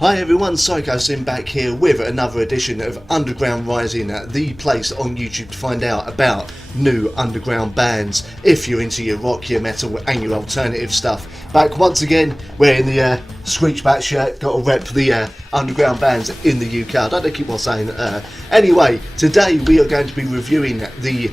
Hi everyone, Psychosin back here with another edition of Underground Rising, the place on YouTube to find out about new underground bands if you're into your rock, your metal and your alternative stuff. Back once again wearing the Screechback shirt, got to rep the underground bands in the UK. I don't keep on saying Anyway, today we are going to be reviewing the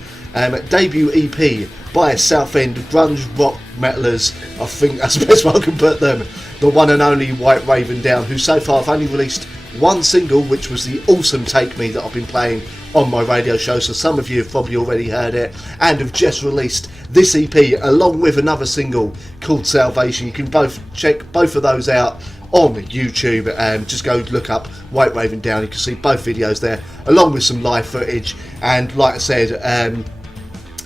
debut EP by southend grunge rock metalers. I think that's the best way I can put them. The one and only White Raven Down, who so far have only released one single, which was the awesome Take Me that I've been playing on my radio show, so some of you have probably already heard it, and have just released this EP along with another single called Salvation. You can both check both of those out on YouTube, and just go look up White Raven Down. You can see both videos there along with some live footage, and like I said,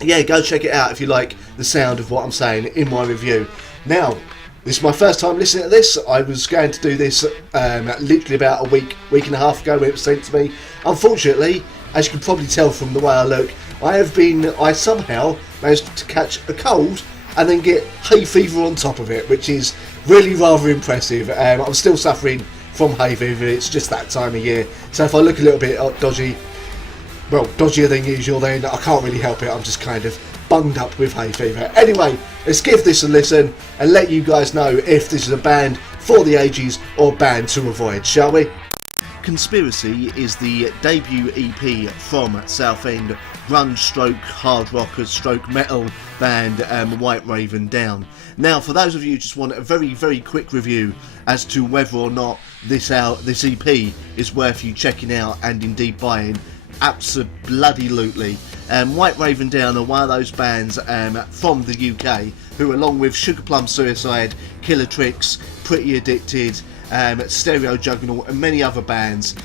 yeah, go check it out if you like the sound of what I'm saying in my review. Now, this is my first time listening to this. I was going to do this literally about a week and a half ago when it was sent to me. Unfortunately, as you can probably tell from the way I look, I somehow managed to catch a cold and then get hay fever on top of it, which is really rather impressive. I'm still suffering from hay fever. It's just that time of year. So if I look a little bit dodgy, well, dodgier than usual, then I can't really help it. I'm just kind of bunged up with hay fever. Anyway, let's give this a listen and let you guys know if this is a band for the ages or band to avoid, shall we? Conspiracy is the debut EP from Southend grunge stroke hard rocker stroke metal band White Raven Down. Now, for those of you who just want a very quick review as to whether or not this EP is worth you checking out and indeed buying, absolutely. White Raven Down are one of those bands from the UK who, along with Sugar Plum Suicide, Killer Tricks, Pretty Addicted, Stereo Juggernaut and many other bands,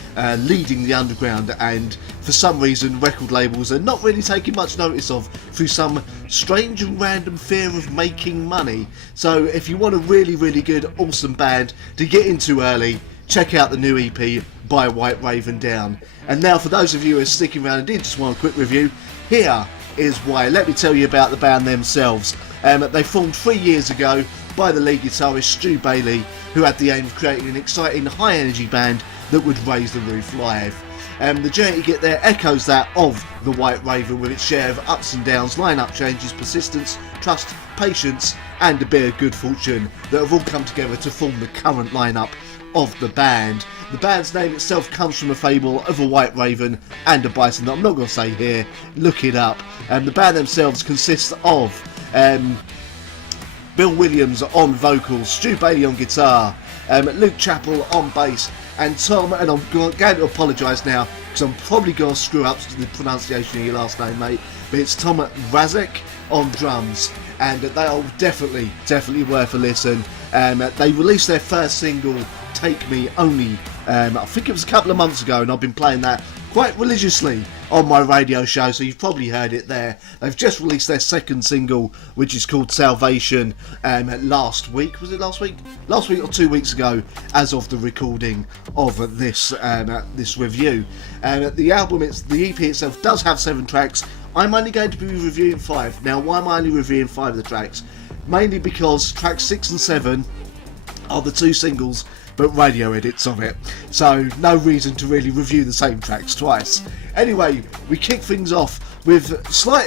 leading the underground, and for some reason record labels are not really taking much notice of through some strange and random fear of making money. So if you want a really good awesome band to get into early, check out the new EP by White Raven Down. And now, for those of you who are sticking around and did just want a quick review, here is why. Let me tell you about the band themselves. They formed 3 years ago by the lead guitarist Stu Bailey, who had the aim of creating an exciting high energy band that would raise the roof live. The journey to get there echoes that of the White Raven, with its share of ups and downs, line-up changes, persistence, trust, patience and a bit of good fortune that have all come together to form the current lineup of the band. The band's name itself comes from a fable of a white raven and a bison that I'm not going to say here, look it up. The band themselves consists of Bill Williams on vocals, Stu Bailey on guitar, Luke Chappell on bass, and Tom, and I'm going to apologise now because I'm probably going to screw up the pronunciation of your last name, mate, but it's Tom Razek on drums, and they are definitely worth a listen. They released their first single, Take Me, only I think it was a couple of months ago, and I've been playing that quite religiously on my radio show, so you've probably heard it there. They've just released their second single, which is called Salvation, last week. Was it last week? Last week or 2 weeks ago, as of the recording of this this review. The EP itself does have 7 tracks. I'm only going to be reviewing 5. Now, why am I only reviewing 5 of the tracks? Mainly because tracks 6 and 7 are the 2 singles, but radio edits of it, so no reason to really review the same tracks twice. Anyway, we kick things off with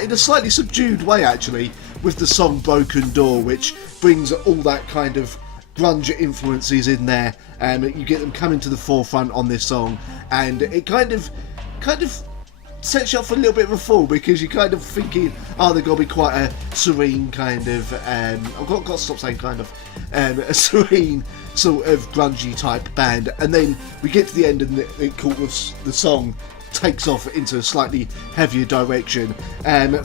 in a slightly subdued way, actually, with the song Broken Door, which brings all that kind of grunge influences in there. You get them coming to the forefront on this song, and it kind of sets you off a little bit of a fall, because you're kind of thinking, oh, they're going to be quite a serene kind of, I've got to stop saying kind of, a serene sort of grungy type band, and then we get to the end and the song takes off into a slightly heavier direction.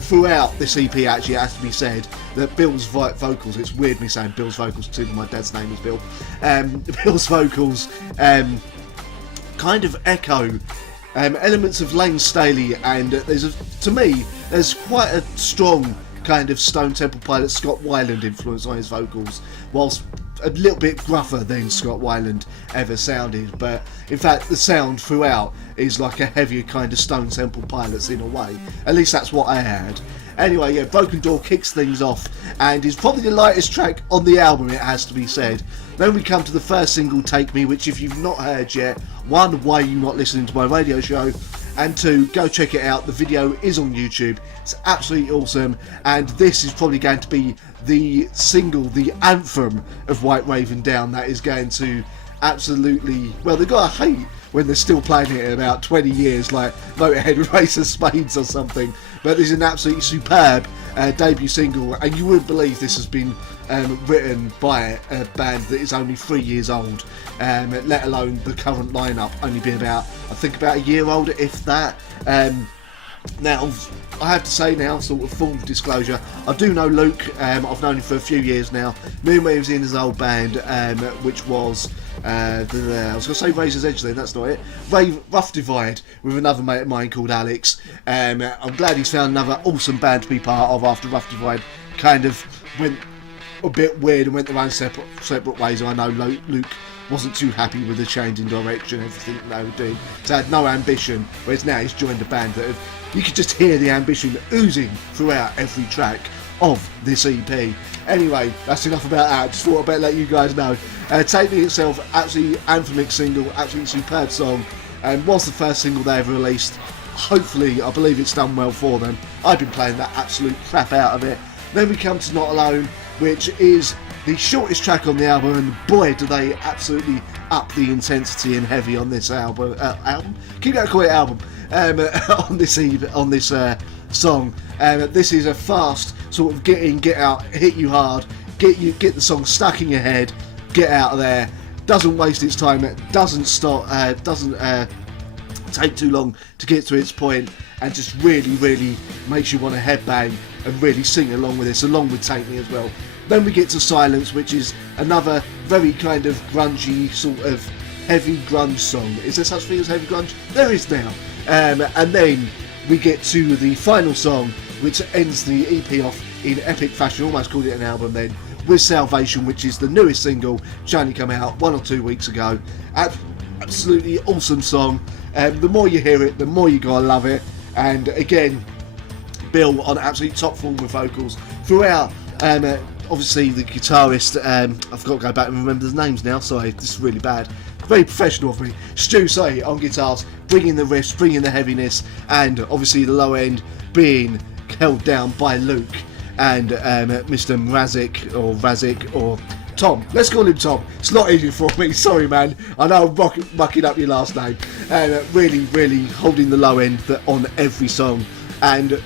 Throughout this EP, actually, it has to be said that Bill's vocals, it's weird me saying Bill's vocals too, my dad's name is Bill, Bill's vocals kind of echo elements of Lane Staley, and to me there's quite a strong kind of Stone Temple Pilots Scott Weiland influence on his vocals, whilst a little bit gruffer than Scott Weiland ever sounded, but in fact the sound throughout is like a heavier kind of Stone Temple Pilots in a way. At least that's what I had. Anyway, yeah, Broken Door kicks things off and is probably the lightest track on the album, it has to be said. Then we come to the first single, Take Me, which if you've not heard yet, one, why are you not listening to my radio show? And two, go check it out. The video is on YouTube. It's absolutely awesome, and this is probably going to be the single, the anthem of White Raven Down that is going to absolutely, well, they've got to hate when they're still playing it in about 20 years, like Motorhead Race of Spades or something. But this is an absolutely superb debut single, and you wouldn't believe this has been written by a band that is only 3 years old, let alone the current lineup only being about, I think, about a year older, if that. Now, I have to say now, sort of full disclosure, I do know Luke. I've known him for a few years now. Me and he was in his old band, which was, I was going to say Razor's Edge then, that's not it. Rough Divide, with another mate of mine called Alex. I'm glad he's found another awesome band to be part of after Rough Divide kind of went a bit weird and went their own separate ways. I know Luke wasn't too happy with the change in direction, everything they were doing. So had no ambition, whereas now he's joined a band that you could just hear the ambition oozing throughout every track of this EP. Anyway, that's enough about that. Just thought I'd better let you guys know. Take Me itself, absolutely anthemic single, absolutely superb song, and was the first single they ever released. Hopefully, I believe it's done well for them. I've been playing that absolute crap out of it. Then we come to Not Alone, which is the shortest track on the album, and boy do they absolutely up the intensity and heavy on this album. Keep going to call it album. On this song. This is a fast sort of get in, get out, hit you hard, get the song stuck in your head, get out of there. Doesn't waste its time. It doesn't stop. Doesn't take too long to get to its point, and just really makes you want to headbang and really sing along with this, along with Take Me as well. Then we get to Silence, which is another very kind of grungy sort of heavy grunge song. Is there such thing as heavy grunge? There is now. And then we get to the final song, which ends the EP off in epic fashion, almost called it an album then, with Salvation, which is the newest single, which only come out 1 or 2 weeks ago. Absolutely awesome song. The more you hear it, the more you gotta love it. And again, Bill on absolute top form with vocals throughout. Obviously the guitarist, I've got to go back and remember the names now, sorry, this is really bad. Very professional of me. Stu Say on guitars, bringing the riffs, bringing the heaviness, and obviously the low end being held down by Luke and Mr. Razik or Tom. Let's call him Tom. It's a lot easier for me. Sorry, man. I know I'm mucking up your last name. Really holding the low end on every song, and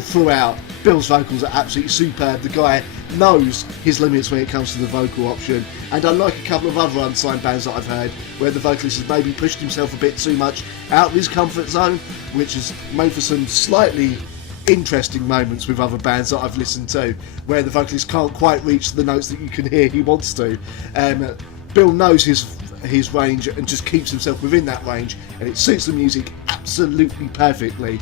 throughout, Bill's vocals are absolutely superb. The guy knows his limits when it comes to the vocal option, and unlike a couple of other unsigned bands that I've heard where the vocalist has maybe pushed himself a bit too much out of his comfort zone, which has made for some slightly interesting moments with other bands that I've listened to where the vocalist can't quite reach the notes that you can hear he wants to. Bill knows his range and just keeps himself within that range, and it suits the music absolutely perfectly.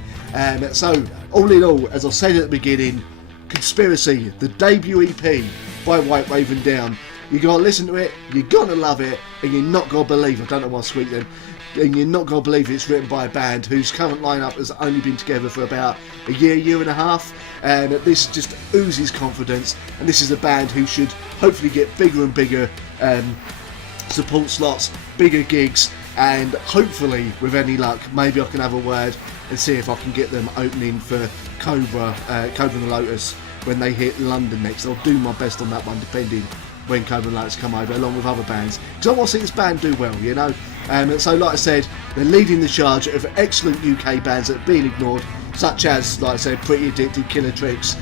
So all in all, as I said at the beginning, Conspiracy, the debut EP by White Raven Down. You gotta listen to it, you're gonna love it, and you're not gonna believe, I don't know why I squeaked then, and you're not gonna believe it's written by a band whose current lineup has only been together for about a year and a half, and this just oozes confidence, and this is a band who should hopefully get bigger and bigger support slots, bigger gigs, and hopefully, with any luck, maybe I can have a word and see if I can get them opening for Cobra and the Lotus when they hit London next. I'll do my best on that one, depending when Cobra and Lotus come over, along with other bands, because I want to see this band do well, you know. So like I said, they're leading the charge of excellent UK bands that have been ignored, such as, like I said, Pretty Addicted, Killer Tricks,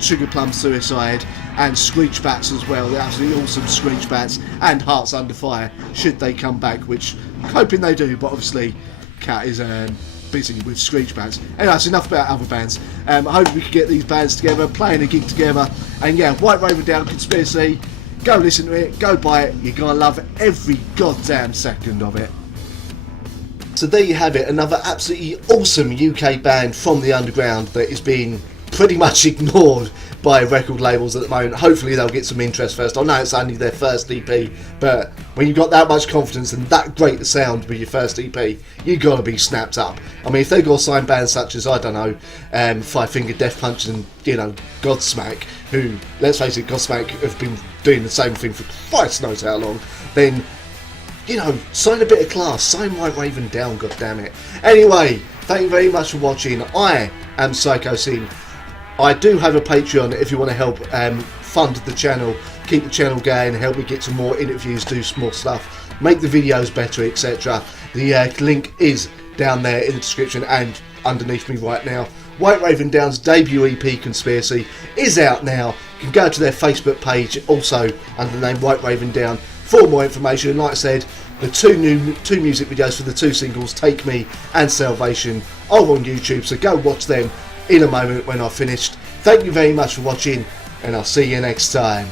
Sugar Plum Suicide, and Screech Bats as well. They're absolutely awesome, Screech Bats, and Hearts Under Fire, should they come back, which I'm hoping they do, but obviously Cat is busy with Screech Bats. Anyway, that's enough about other bands. I hope we can get these bands together, playing a gig together, and yeah, White Raven Down, Conspiracy, go listen to it, go buy it, you're gonna love every goddamn second of it. So there you have it, another absolutely awesome UK band from the underground that is being pretty much ignored by record labels at the moment. Hopefully they'll get some interest first. I know it's only their first EP, but when you've got that much confidence and that great a sound with your first EP, you got to be snapped up. I mean, if they've got to sign bands such as, I don't know, Five Finger Death Punch and, you know, Godsmack, who, let's face it, Godsmack have been doing the same thing for Christ knows how long, then, you know, sign a bit of class, sign White Raven down, goddammit. Anyway, thank you very much for watching. I am Psychosin. I do have a Patreon if you want to help fund the channel, keep the channel going, help me get some more interviews, do some more stuff, make the videos better, etc. The link is down there in the description and underneath me right now. White Raven Down's debut EP, Conspiracy, is out now. You can go to their Facebook page, also under the name White Raven Down, for more information. Like I said, the two music videos for the two singles, Take Me and Salvation, are on YouTube, so go watch them in a moment when I've finished. Thank you very much for watching, and I'll see you next time.